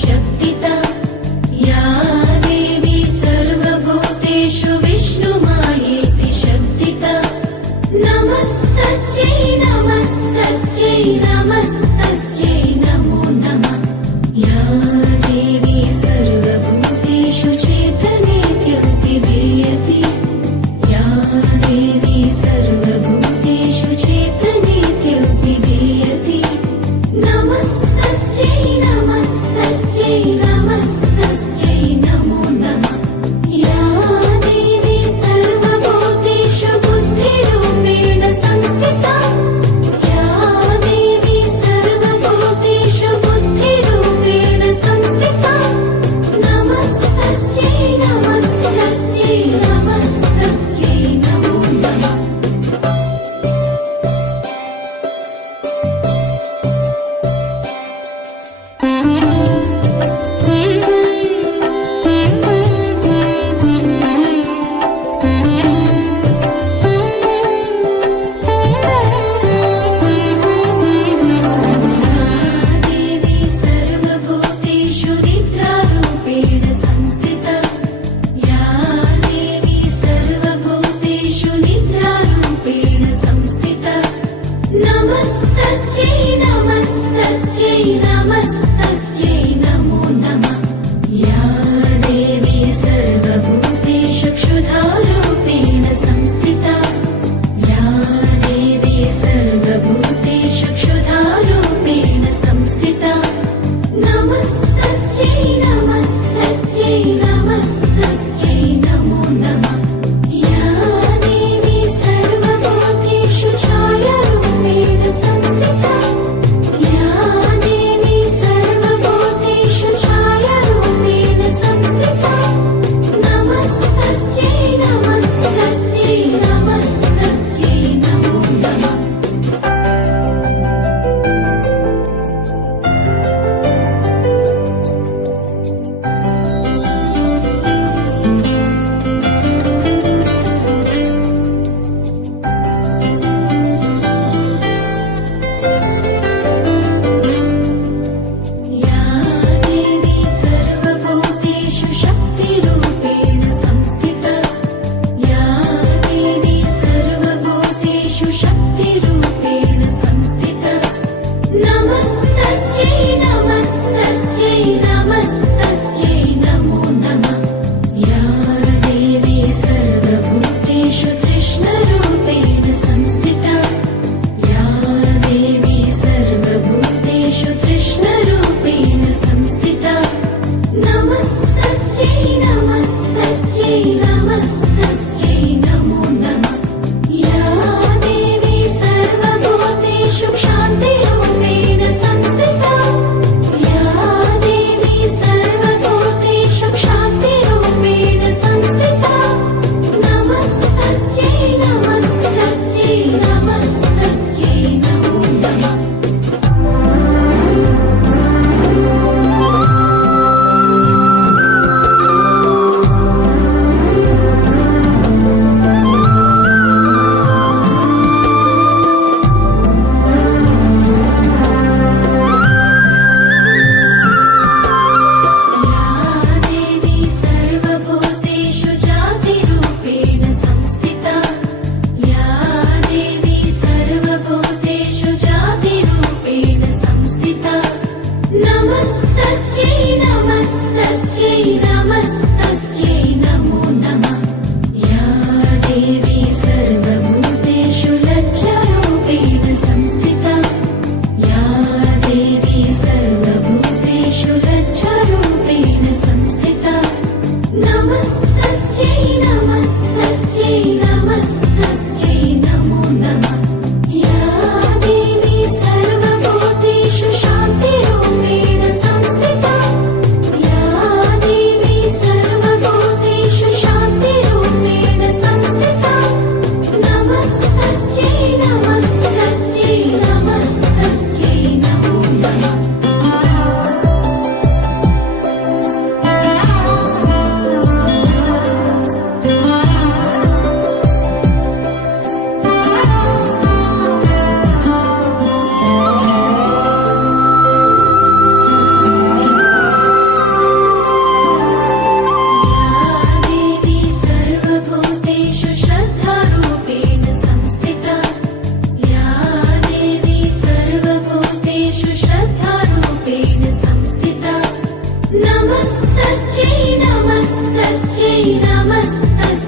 शक्तिता या देवी सर्वभूतेषु विष्णुमायेति शक्तिता नमस्तस्यै नमस्तस्यै नमस्तस्यै नमो नमः या देवी सर्वभूतेषु चेतनेत्यभिधीयते या देवी सर्वभूतेषु चेतनेत्यभिधीयते नमस्तस्यै नमस्तस्यै नमस्तस्यै नमो नमः या देवी सर्वभूतेषु बुद्धिरूपेण संस्थिता या देवी सर्वभूतेषु बुद्धिरूपेण संस्थिता नमस्तस्यै नमस्तस्यै नमस्तस्यै नमो नमः देवी सर्वभूतेषु निद्रारूपेण संस्थिता या देवी सर्वभूतेषु निद्रारूपेण संस्थिता नमस्तस्यै नमस्तस्यै नमस्तस्यै नमो नमः या देवी सर्वभूतेषु क्षुधारूपेण संस्थिता या देवी सर्वभूतेषु क्षुधारूपेण संस्थिता नमस्तस्यै नमस्तस्यै नमस्तस्यै नमो नमः या देवी सर्वभूतेषु छायारूपेण संस्थिता या देवी सर्वभूतेषु छायारूपेण संस्थिता नमस्तस्यै नमस्तस्यै नमस्तस्यै नमो नमः या देवी सर्वभूतेषु शक्तिरूपेण संस्थिता या देवी सर्वभूतेषु शक्तिरूपेण संस्थिता नमस्तस्यै नमस्तस्यै नमस्तस्यै नमो नमः या देवी सर्वभूतेषु कृष्णरूपेण संस्थिता या देवी सर्वभूतेषु कृष्णरूपेण संस्थिता नमस्तस्यै नमस्तस्यै नमस्तस्यै नमो नमः या देवी सर्वभूतेषु शान्तिरूपेण संस्थिता या देवी सर्वभूतेषु शान्तिरूपेण संस्थिता नमस्तस्यै नमस्तस्यै नमस्तस्यै नमो नमः या देवी सर्वभूतेषु जातिरूपेण संस्थिता या देवी सर्वभूतेषु जातिरूपेण संस्थिता नमस्तस्यै नमस्तस्यै नमस्तस्यै नमो नमः या देवी सर्वभूतेषु लज्जारूपेण संस्थिता या देवी सर्वभूतेषु लज्जारूपेण संस्थिता नमस्तस्यै नमस्तस्यै नमस्तस्यै नमो नमः या देवी सर्वभूतेषु शान्तिरूपेण संस्थिता या देवी सर्वभूतेषु नमस्तस्यै नमस्तस्यै